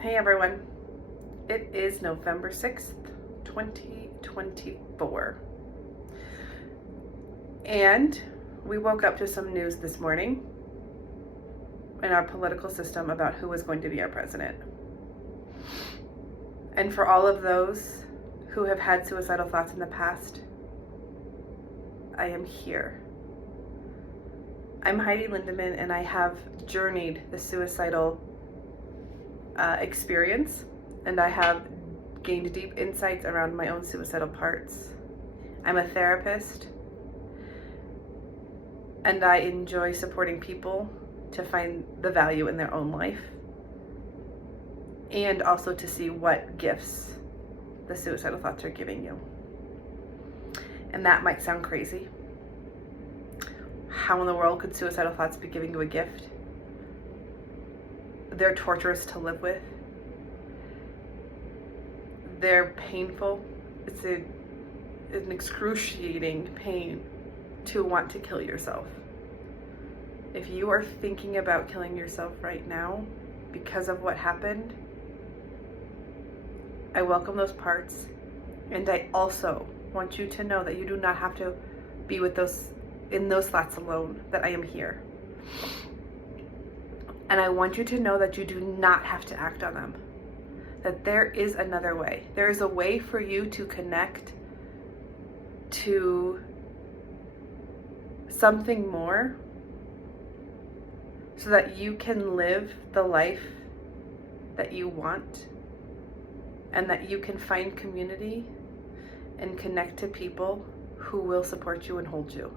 Hey everyone, it is November 6th, 2024. And we woke up to some news this morning in our political system about who was going to be our president. And for all of those who have had suicidal thoughts in the past, I am here. I'm Heidi Lindemann, and I have journeyed the suicidal experience, and I have gained deep insights around my own suicidal parts. I'm a therapist, and I enjoy supporting people to find the value in their own life, and also to see what gifts the suicidal thoughts are giving you. And that might sound crazy. How in the world could suicidal thoughts be giving you a gift? They're torturous to live with. They're painful. It's an excruciating pain to want to kill yourself. If you are thinking about killing yourself right now because of what happened, I welcome those parts. And I also want you to know that you do not have to be with in those thoughts alone, that I am here. And I want you to know that you do not have to act on them. That there is another way. There is a way for you to connect to something more so that you can live the life that you want, and that you can find community and connect to people who will support you and hold you.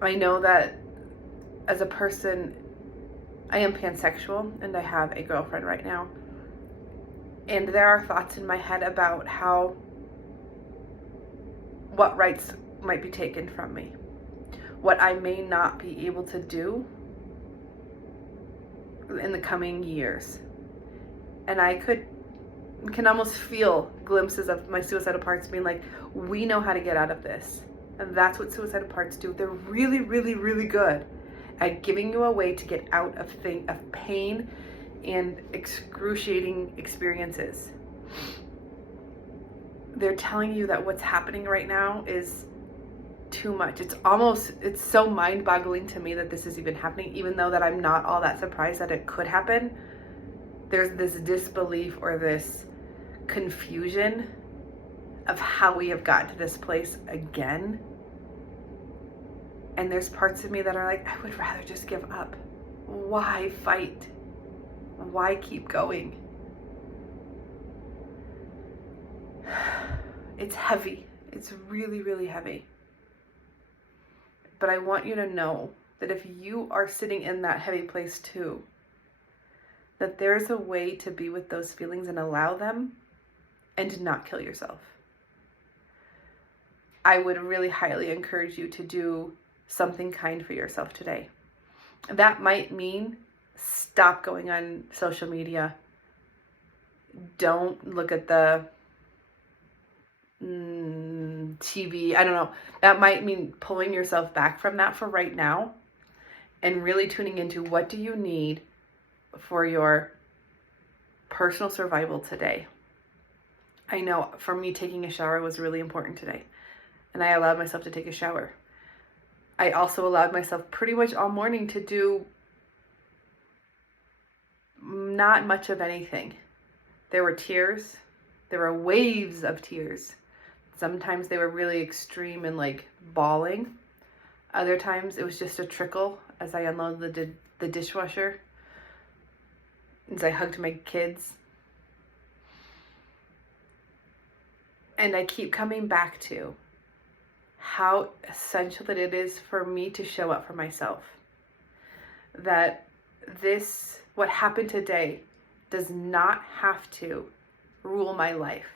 I know that as a person, I am pansexual and I have a girlfriend right now. And there are thoughts in my head about what rights might be taken from me, what I may not be able to do in the coming years. And I can almost feel glimpses of my suicidal parts being like, we know how to get out of this. And that's what suicidal parts do. They're really, really, really good at giving you a way to get out of pain and excruciating experiences. They're telling you that what's happening right now is too much. It's so mind-boggling to me that this is even happening, even though that I'm not all that surprised that it could happen. There's this disbelief or this confusion of how we have gotten to this place again. And there's parts of me that are like, I would rather just give up. Why fight? Why keep going? It's heavy. It's really, really heavy. But I want you to know that if you are sitting in that heavy place too, that there's a way to be with those feelings and allow them and not kill yourself. I would really highly encourage you to do something kind for yourself today. That might mean stop going on social media. Don't look at the TV. I don't know. That might mean pulling yourself back from that for right now and really tuning into what do you need for your personal survival today. I know for me, taking a shower was really important today. And I allowed myself to take a shower. I also allowed myself pretty much all morning to do not much of anything. There were tears. There were waves of tears. Sometimes they were really extreme and like bawling. Other times it was just a trickle as I unloaded the dishwasher. As I hugged my kids. And I keep coming back to how essential that it is for me to show up for myself. That what happened today, does not have to rule my life.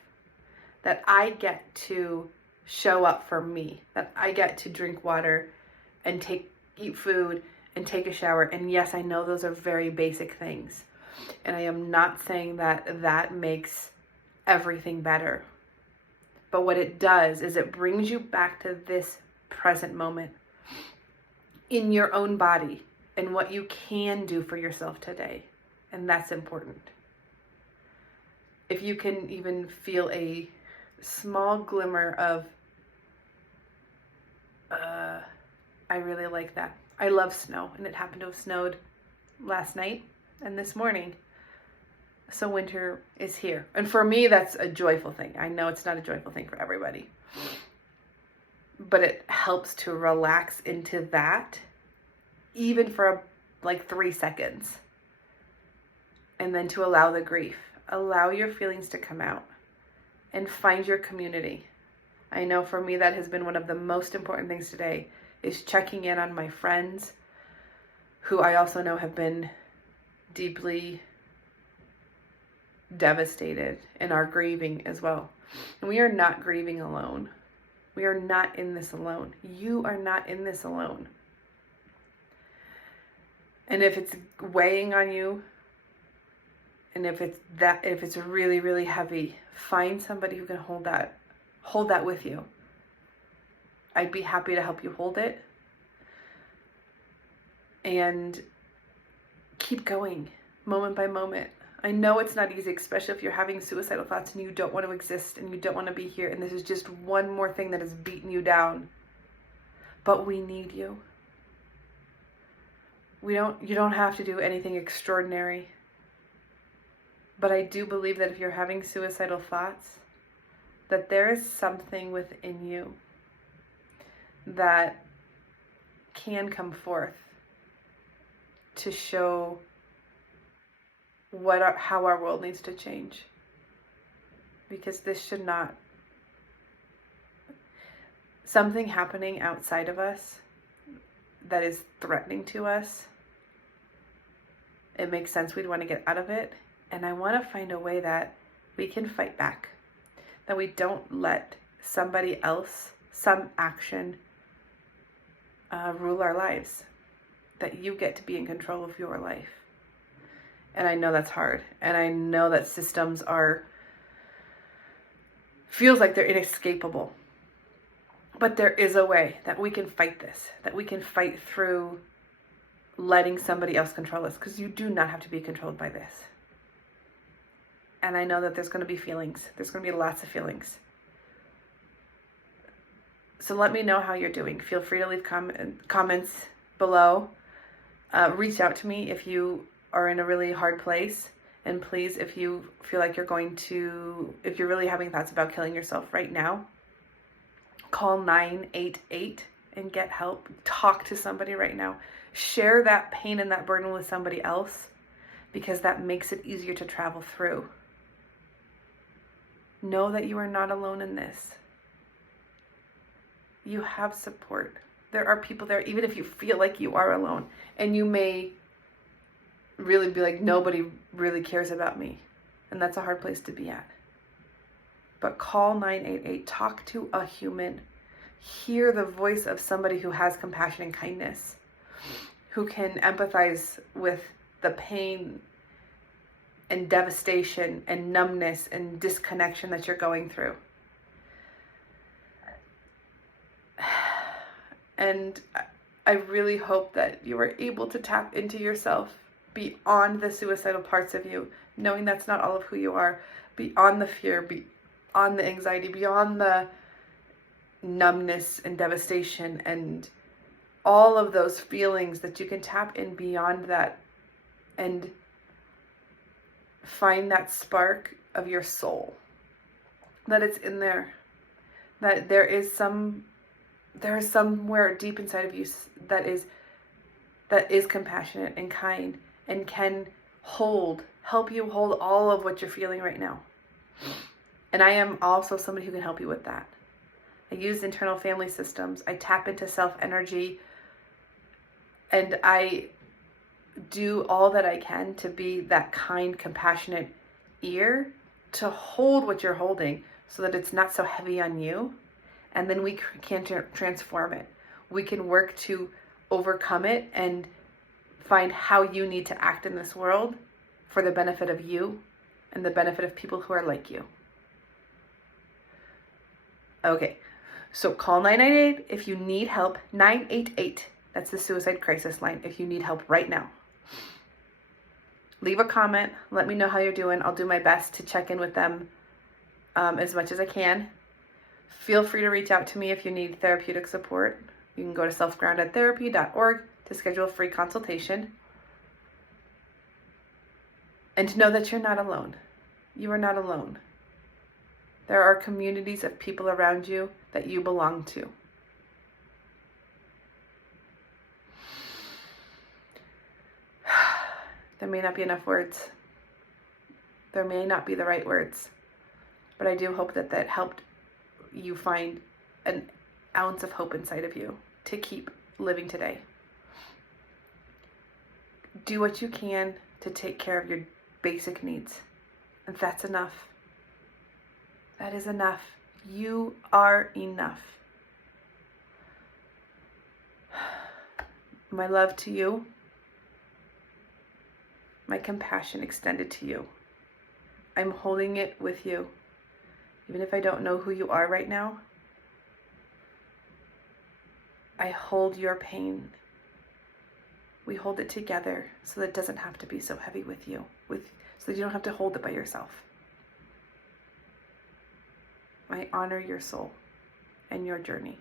That I get to show up for me. That I get to drink water and eat food and take a shower. And yes, I know those are very basic things. And I am not saying that makes everything better. But what it does is it brings you back to this present moment in your own body, and what you can do for yourself today. And that's important. If you can even feel a small glimmer of, I really like that. I love snow, and it happened to have snowed last night and this morning. So winter is here. And for me, that's a joyful thing. I know it's not a joyful thing for everybody, but it helps to relax into that, even for like 3 seconds. And then to allow the grief, allow your feelings to come out, and find your community. I know for me that has been one of the most important things today, is checking in on my friends who I also know have been deeply devastated and are grieving as well. And we are not grieving alone. We are not in this alone. You are not in this alone. And if it's weighing on you, and if it's really, really heavy, find somebody who can hold that with you. I'd be happy to help you hold it. And keep going, moment by moment. I know it's not easy, especially if you're having suicidal thoughts and you don't want to exist and you don't want to be here, and this is just one more thing that is beating you down. But we need you. You don't have to do anything extraordinary. But I do believe that if you're having suicidal thoughts, that there is something within you that can come forth to show how our world needs to change. Because this should not, something happening outside of us that is threatening to us, it makes sense we'd want to get out of it. And I want to find a way that we can fight back, that we don't let somebody else, some action, rule our lives, that you get to be in control of your life. And I know that's hard. And I know that systems feels like they're inescapable. But there is a way that we can fight this, that we can fight through letting somebody else control us, because you do not have to be controlled by this. And I know that there's going to be feelings. There's going to be lots of feelings. So let me know how you're doing. Feel free to leave comments below. Reach out to me if you are in a really hard place. And please, if you feel like if you're really having thoughts about killing yourself right now, call 988 and get help. Talk to somebody right now. Share that pain and that burden with somebody else, because that makes it easier to travel through. Know that you are not alone in this. You have support. There are people there, even if you feel like you are alone. And you may really be like, nobody really cares about me. And that's a hard place to be at. But call 988. Talk to a human. Hear the voice of somebody who has compassion and kindness, who can empathize with the pain and devastation and numbness and disconnection that you're going through. And I really hope that you are able to tap into yourself beyond the suicidal parts of you, knowing that's not all of who you are, beyond the fear, beyond the anxiety, beyond the numbness and devastation and all of those feelings, that you can tap in beyond that and find that spark of your soul, that it's in there, that there is somewhere deep inside of you that is compassionate and kind and can help you hold all of what you're feeling right now. And I am also somebody who can help you with that. I use internal family systems. I tap into self energy, and I do all that I can to be that kind, compassionate ear to hold what you're holding so that it's not so heavy on you. And then we can transform it. We can work to overcome it and find how you need to act in this world for the benefit of you and the benefit of people who are like you. Okay, so call 988 if you need help, 988. That's the suicide crisis line if you need help right now. Leave a comment. Let me know how you're doing. I'll do my best to check in with them as much as I can. Feel free to reach out to me if you need therapeutic support. You can go to selfgroundedtherapy.org to schedule a free consultation. And to know that you're not alone. You are not alone. There are communities of people around you that you belong to. There may not be enough words. There may not be the right words. But I do hope that that helped you find an ounce of hope inside of you to keep living today. Do what you can to take care of your basic needs. And that's enough. That is enough. You are enough. My love to you. My compassion extended to you. I'm holding it with you. Even if I don't know who you are right now, I hold your pain. We hold it together so that it doesn't have to be so heavy with you, so that you don't have to hold it by yourself. I honor your soul and your journey.